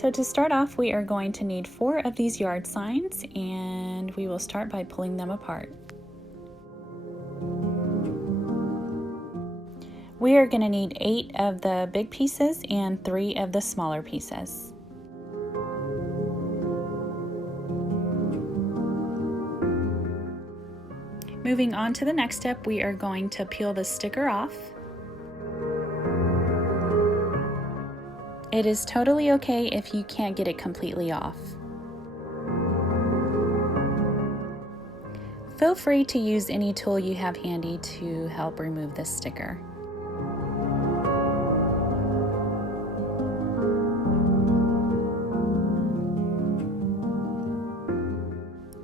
So to start off, we are going to need 4 of these yard signs, and we will start by pulling them apart. We are going to need 8 of the big pieces and 3 of the smaller pieces. Moving on to the next step, we are going to peel the sticker off. It is totally okay if you can't get it completely off. Feel free to use any tool you have handy to help remove this sticker.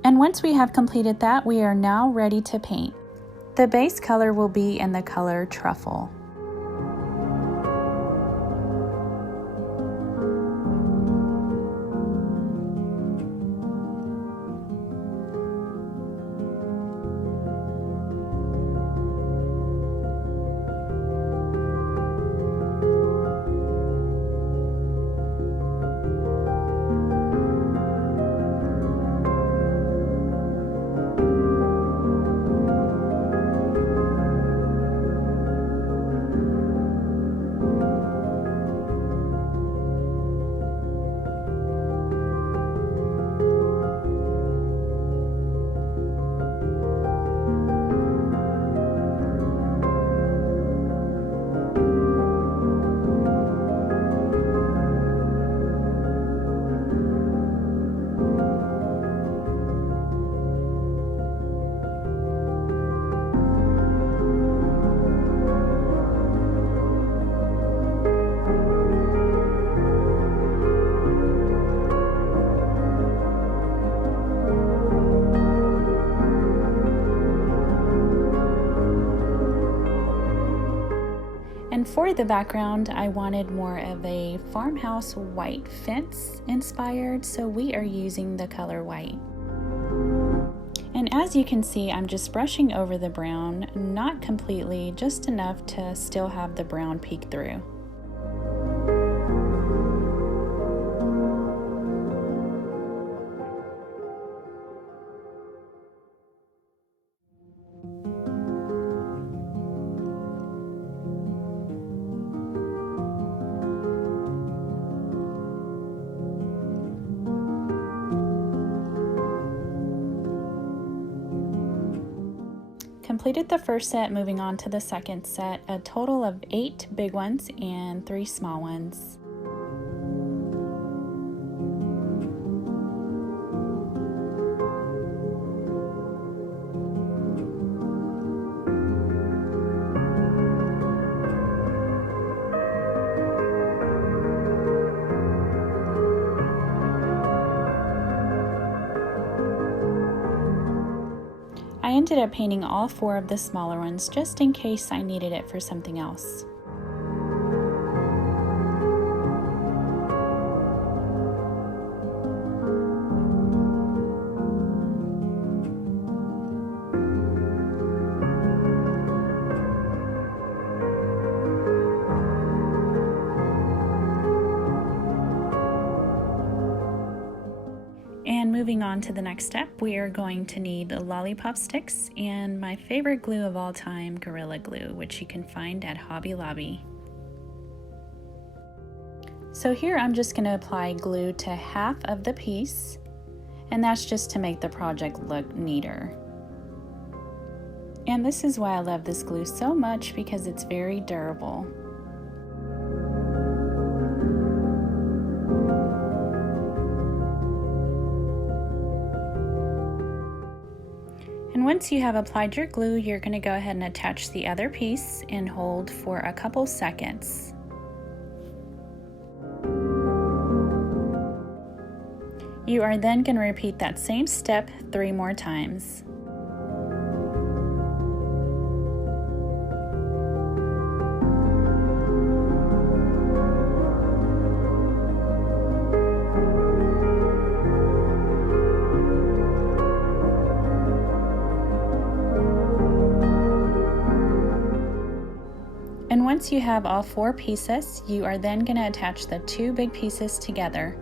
And once we have completed that, we are now ready to paint. The base color will be in the color Truffle. And for the background, I wanted more of a farmhouse white fence inspired, so we are using the color white. And as you can see, I'm just brushing over the brown, not completely, just enough to still have the brown peek through. Completed the first set, moving on to the second set, a total of 8 big ones and 3 small ones. I ended up painting all 4 of the smaller ones just in case I needed it for something else. And moving on to the next step, we are going to need lollipop sticks and my favorite glue of all time, Gorilla Glue, which you can find at Hobby Lobby. So here I'm just going to apply glue to half of the piece, and that's just to make the project look neater. And this is why I love this glue so much, because it's very durable. And once you have applied your glue, you're going to go ahead and attach the other piece and hold for a couple seconds. You are then going to repeat that same step 3 more times. And once you have all 4 pieces, you are then going to attach the 2 big pieces together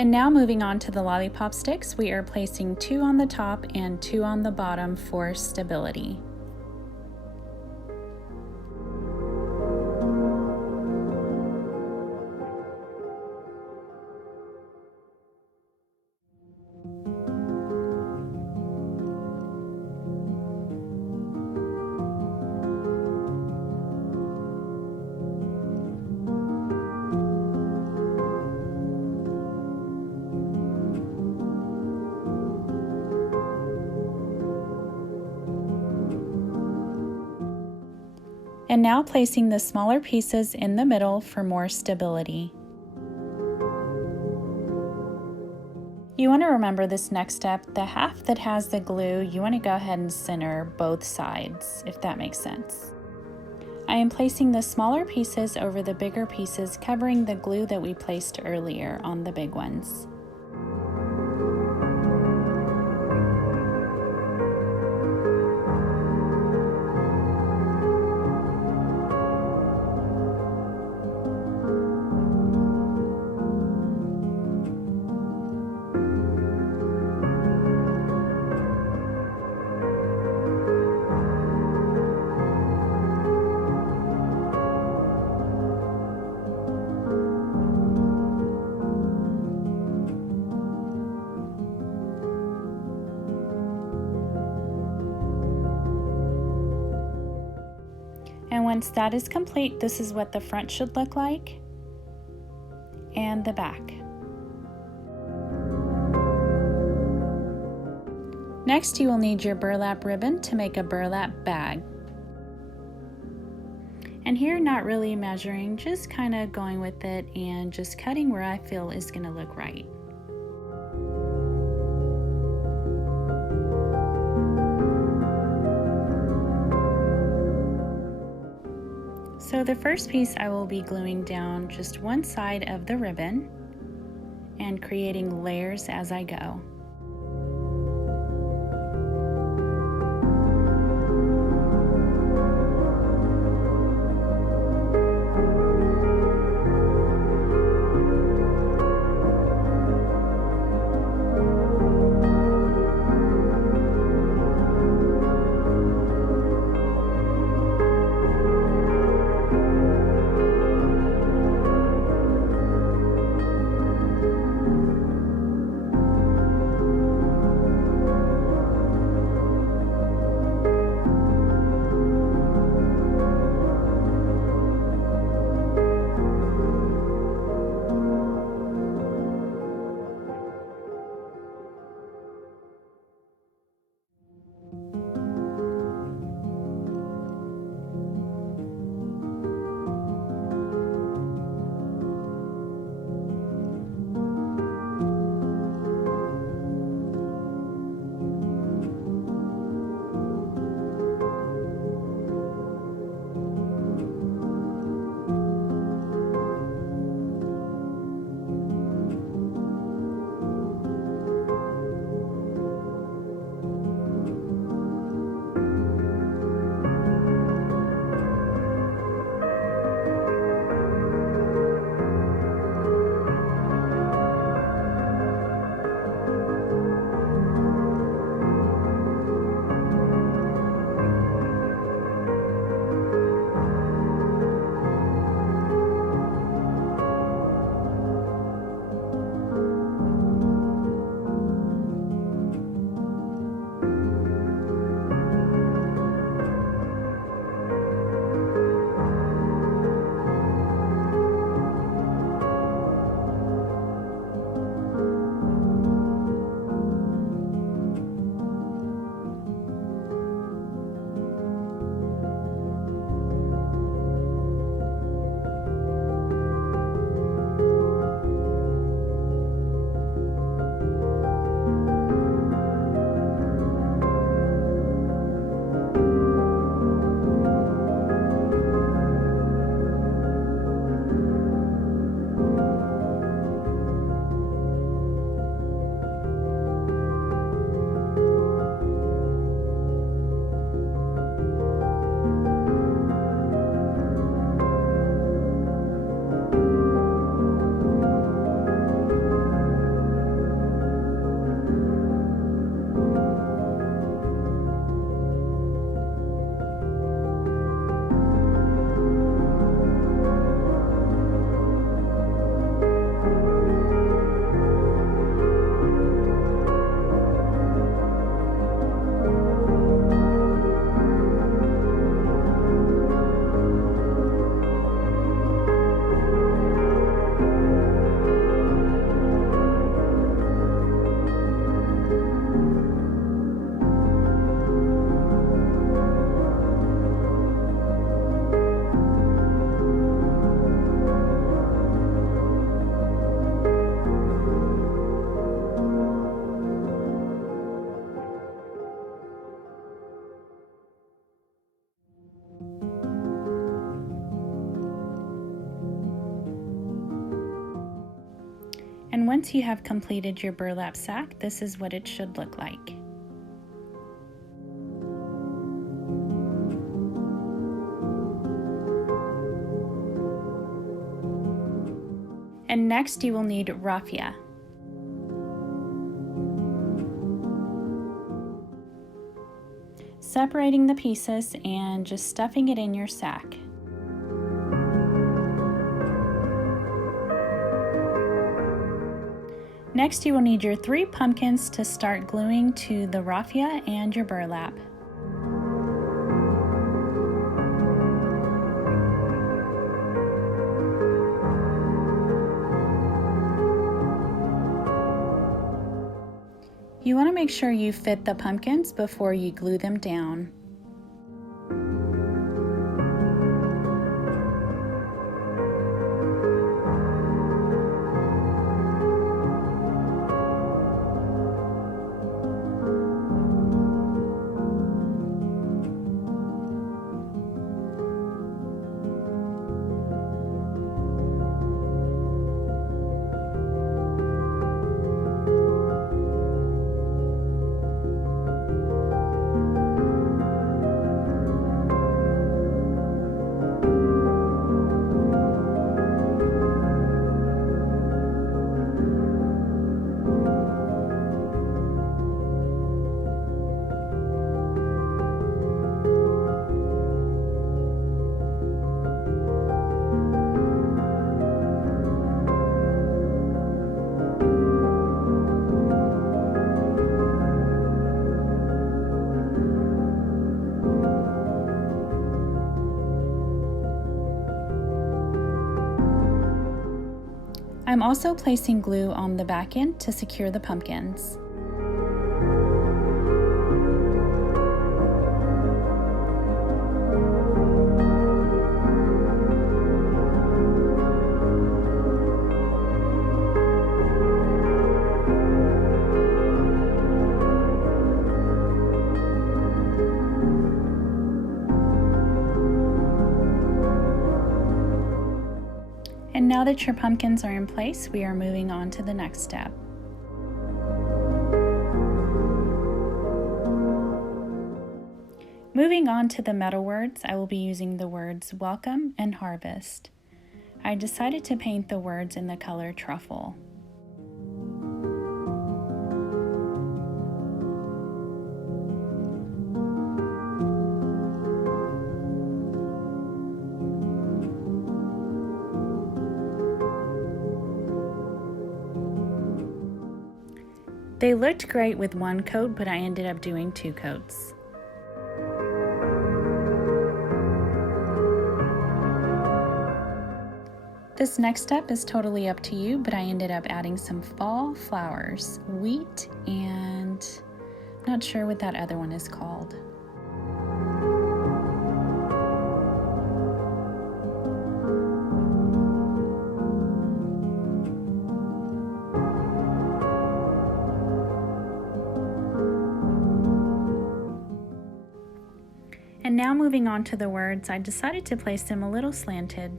And now moving on to the lollipop sticks, we are placing 2 on the top and 2 on the bottom for stability. And now placing the smaller pieces in the middle for more stability. You want to remember this next step, the half that has the glue, you want to go ahead and center both sides, if that makes sense. I am placing the smaller pieces over the bigger pieces, covering the glue that we placed earlier on the big ones. And once that is complete, this is what the front should look like, and the back. Next, you will need your burlap ribbon to make a burlap bag. And here, not really measuring, just kind of going with it and just cutting where I feel is going to look right. So the first piece I will be gluing down just one side of the ribbon and creating layers as I go. And once you have completed your burlap sack, this is what it should look like. And next you will need raffia. Separating the pieces and just stuffing it in your sack. Next you will need your 3 pumpkins to start gluing to the raffia and your burlap. You want to make sure you fit the pumpkins before you glue them down. I'm also placing glue on the back end to secure the pumpkins. And now that your pumpkins are in place, we are moving on to the next step. Moving on to the metal words, I will be using the words welcome and harvest. I decided to paint the words in the color truffle. They looked great with one coat, but I ended up doing 2 coats. This next step is totally up to you, but I ended up adding some fall flowers, wheat, and I'm not sure what that other one is called. And now moving on to the words, I decided to place them a little slanted.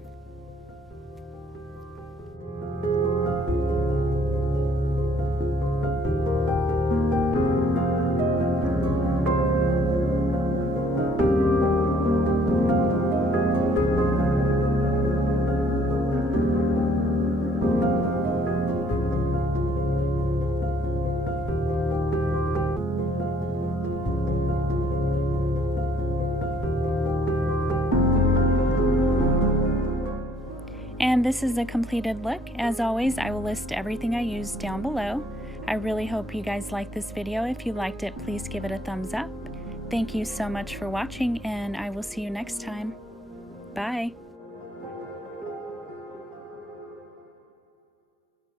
And this is the completed look. As always, I will list everything I used down below. I really hope you guys liked this video. If you liked it, please give it a thumbs up. Thank you so much for watching, and I will see you next time. Bye.